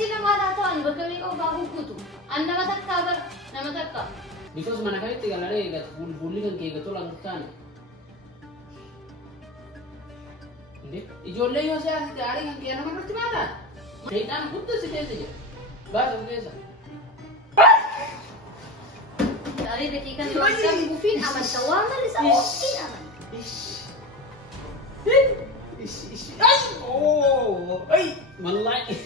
sila malataon bakka ko bahu kutu anna matakka bar nama takka because mana kai tiga lare gat bulli kan ke gatul ang kan inde ijolle yo se as gaari kan ke nama berarti mana shaytan khud se kaise je bas ho gaya dari dekikan kan mufin aman tawamal sa mufin aman ay oh ay wallahi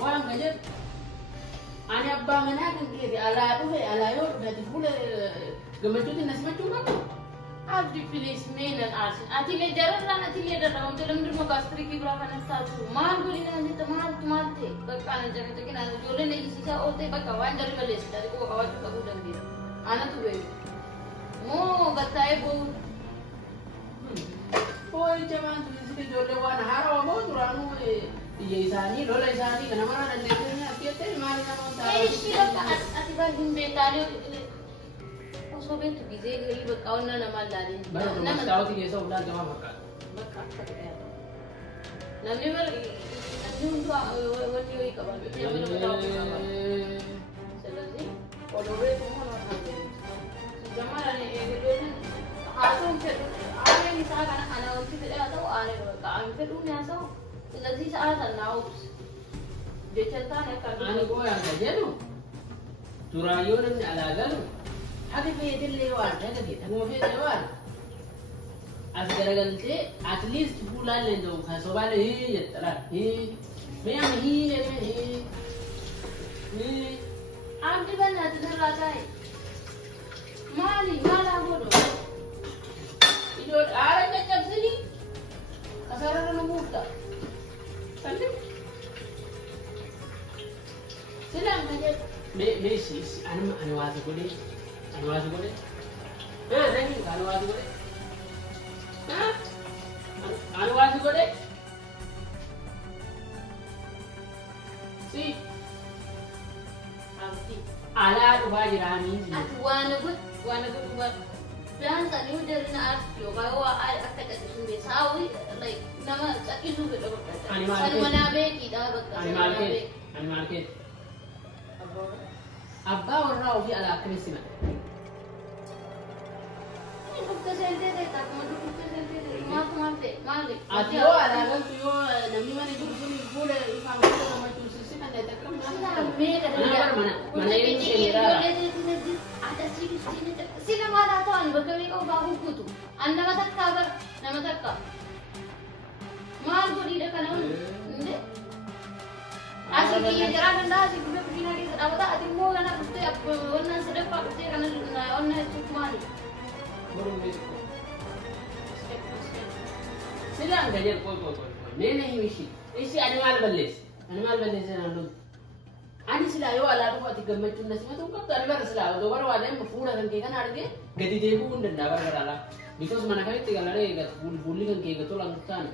orang kajet ani abba mana kan ke ala yo da difule gemejutin nasi macam apa abdi filis menan asin ati le jaran lan ati le dara on telam dirmo gastri ki brava na statu mar goli na ni tamar tumarte bakana jaran to kina jole ne isi sa ote baka wan dari bales dari ko awat ko dan dia ana tu be mo gatai bo oi jaman tu isi jole wan haro mo turanu ये इसानी लोला इसानी का नंबर आने देते हैं आप कहते हैं हमारे नाम होता है इसलिए अति बार हिंदे तालियों उसको भी तो बिज़ी गई बकाओ ना नमाज डालें ना बताओ कि कैसा उड़ा जमा बका नमने मर नमने उनको वही वही कबाल नमने बताओ चलो जी और लोगे तुम ना खाते जमा रहने एक लोग हाथों से आगे निशान खाना उनसे फिर आता वो आने लगा आगे फिर उन्हें ऐसा الذي سألت الناوس جتلتان يكمل أنا قوي أنا جنو ترايون من على جنو هذا في يد اللي وان هذا في هو في جوال أذكر قلت at least فلان لندو خسوبان هي يتلا هي ميام هي عبد بنا تدرى جاي مالي ما لا بورو يقول أنا كتبسني أسرار نموذج سلم سلام هجر ماشي أنا واثق ولا أنا واثق ولا نعم أنا واثق ولا أنا واثق ولا سي عبدي على أبغى جرامي وانا قلت Plan tadi udah rina arti, kalau akan ada sumber sawi, like nama sakit sumber dapat kata. Animal kita betul. Animal ke. Abba orang orang ala kemisiman. Ini bukan sente deh, tak mahu bukan sente deh. Maaf. Atio ala kan tuyo, nami mana itu pun boleh ifang itu nama itu sisi kan dah tak kemana. Mana ini sendiri. Ada sini. Sila malataon bakka ko bahu kutu anna matakka bar nama takka mar godi da kana inde asiki ye jara ganda asiki be pina di awada adi mo gana kutte onna sede pa kutte kana onna chukmani sila ngajer koi नहीं विषय इसी animal balles से नाम ani sila yo ala ko ati gammatun nasima to kab tan bar sila do bar wale mo fuda kan ke kan adge gadi debu unda bar bar ala because mana kai tiga lare gat bulli kan ke gatul ang tan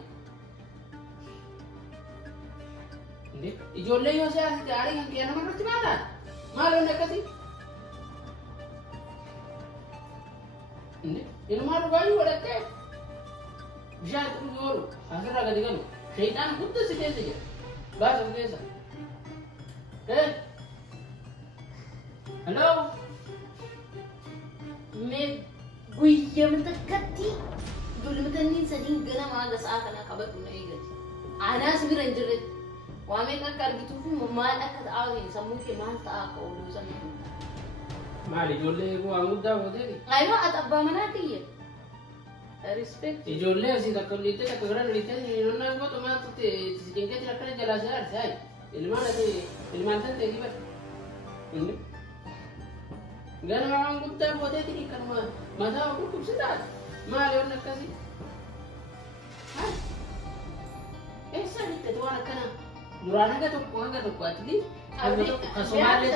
inde ijolle yo se as gaari kan ke nama berarti mana malo nakati inde ini malu bayu wala ke bisa tu yoru asra gadi kan shaytan khud se kaise je bas ho gaya Hey, hello. मैं गुइया में तक कती dulu mutani sadin gana ma ga saka na kabar na iga ana su biran jire wa me kan kar gitu fu ma da ka awi samu ke ma ta ka o san ma li jolle ko amudda ho de aywa at abba mana tiye respect ijoollee asii takka liittee takka gara liittee nonnaan gootu maatutti dinqeetiin akkana jalaa si aarse hayi ilmaan tan ta'e dibata ganama waan guddaa gooteetiin kanuma mataa dhukkubsitaadha maali waan akkasii hayi eessa bitte waan akkana duraan hanga tokko ati kasomaalee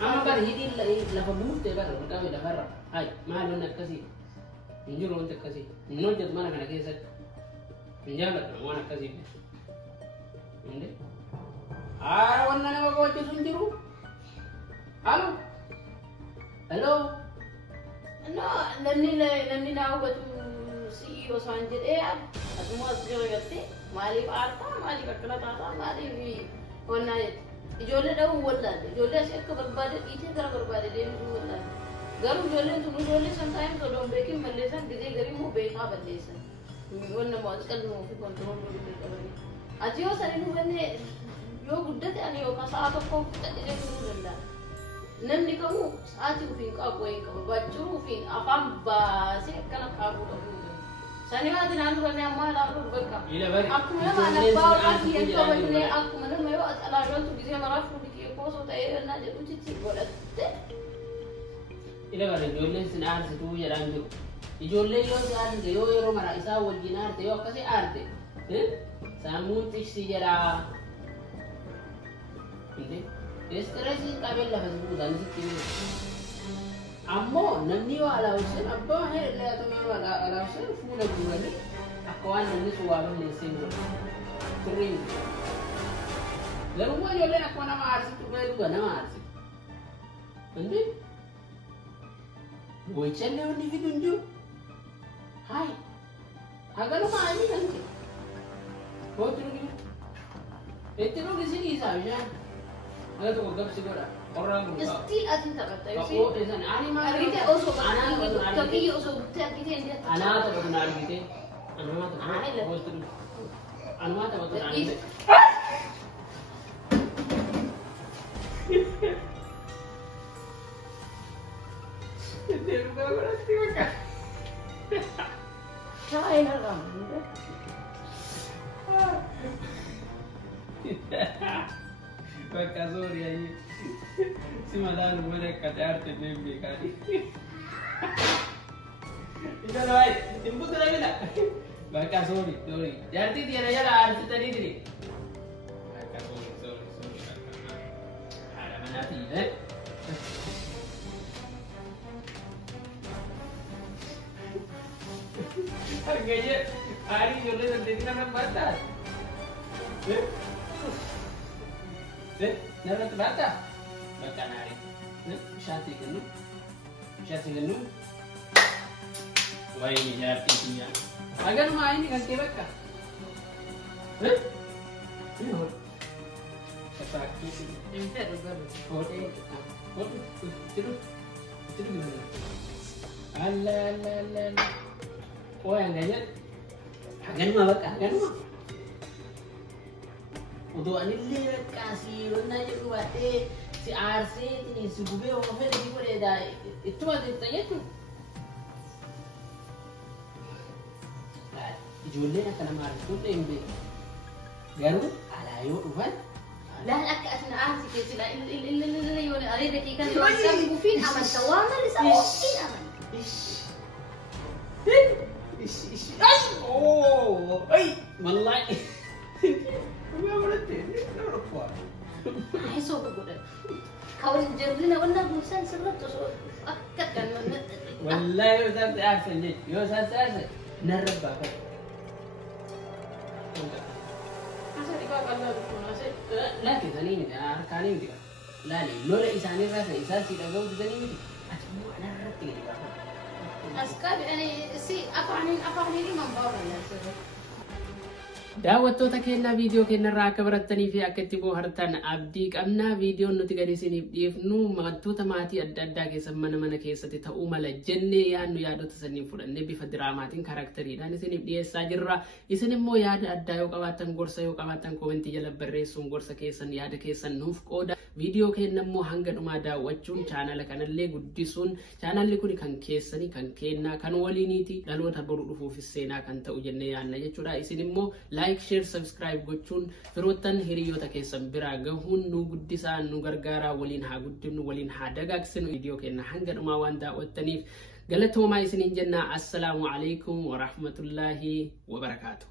ama bar hidin lafa buufte bar qabe lafarra hay maal on akkasi injiru on akkasi nojjat mana kana keessatti injala waan akkasi inde ara wanna nama gochu sunjiru hello no nanni na ubatu CEO sanjede asmu asjo yatte mali arta mali kakla tata mali wanna ijoollee dhabuun wallaale ijoollee asii akka barbaade dhiitee gara barbaade deemsuu wallaale garuu ijoolleen sun ijoollee sometimes odoon beekin malleessan gizee garii immoo beekaa balleessan wanna qalbii fi kontiroolii illee qabanii ati yoo sanii hubanne yoo guddate ani yookaan sa'a tokkoof fudhadhee turuu danda'a namni kamuu sa'aatii ofiin qabu wayii qaba baachuruu ofiin afaan baasee akkana qaabuu dhabuu sani waati naannoo banee ammaa ilaaluu bakka akkuma nama anabbaa waaqii hin qabannee akkuma nama yoo alaagaltu gisee maraaf fuudhii koosoo ta'ee yennaa jedhutti godhatte ila bara ijoolleen sin aarsituu jedhaan jiru ijoollee yoo si aarte yoo yeroo mara isaa wajjin aarte yoo akkasii aarte sammuun tiksi jedhaa stresiin qabeen lafa si buusan sitti ammoo namni yoo alaawusan abbaa heerlee atuma yoo alaawusan fuula guranii akka waan namni sun waa balleessee godha sirriin garuu ijoolleen akkuma nama aarsitu beeluga nama aarsitu boychallee wanni fidu hin jiru hai hagaluma ani kan jiru kootu dhugi itti dhugi si dhiisaa bishaan haga tokko gabsi godha qorraan gurgurtaa Still atin taphatta yoo Kapoo dhiisan ani maal argite osoo tokkiyyo osoo guttee argite hin jettu anaa taphatu na argite anumaa taphatu kootu dhugi anumaa taphatu na argite Try her around. Bakka sorry ayi. Si madan mere kacarte nem bekari. Ida loai, timbu lagi na. Bakka sorry. Jarti dia jala arti tadi diri. Bakka sorry. Ada mana ti Harganya hari jodoh nanti kita batas. Nara terbata. Bahkan hari. Syati kenu. Wah ini jati punya. Agar rumah ini kan kebaka. Ini hot. Sakit. Ini baru. Hot. Tidur gimana? Allah. Oh yang ganyan. Ganun mah baka, ganun mah. Udah anilnya kasih mana je buatnya si RC ini si Bube orang mana di mana dah itu mah tanya tu. Jualnya nak nama itu tembe. Garu alayo uban. لا لك أثناء عهدك سلا إلا يقول أريد إيكان يوصل بوفين أمن تواما لسوين أمن. Ay, والله. ما ولدت نعرفها. حسوا بقولك. كون جبلنا قلنا بنسان سرت أكد كان من. والله يوسف أحسن جد. يوسف أحسن. نربى كده. Asal ikut kalau pun asal. لا كذا نيجي أركاني مدي. لا لولا إنساني راسه إنسان سيدا جو كذا نيجي. أسمع أنا رتي كده. أسكاب يعني سي أفعني لي من بابا يعني. daawwattoota keenya viidiyoo keenyarraa akka barattanii fi akka itti bohaartan abdii qabna. Viidiyoon nuti gadi isiniif dhiyeessinu wantoota maatii adda addaa keessatti mana keessatti ta'uu mala jennee yaadota saniin fudhannee bifa diraamaatiin karaktariidhaan isiniif dhiyeessaa jirra. Isin immoo yaada addaa yoo qabaattan gorsa yoo qabaattan koomentii jala barreessuun gorsa keessan yaada keessan nuuf qooda. فيديو كنا مو هنجد ما دا وجون channel كان اللي قديسون channel اللي كوني كان كيسني كان كينا كان ولينيتي لالو تبرو في السنة كان توجني عنا يجورا يسيني مو لايك شير سبسكرايب قدشون فروتن هريو تكيسن براغهون نو قديسان نو غرغارا ولين ها قدين ولين ها دغاكسن فيديو كنا هنجد ما واندا والتنيف قالتهم ما يسنين جنة السلام عليكم ورحمة الله وبركاته.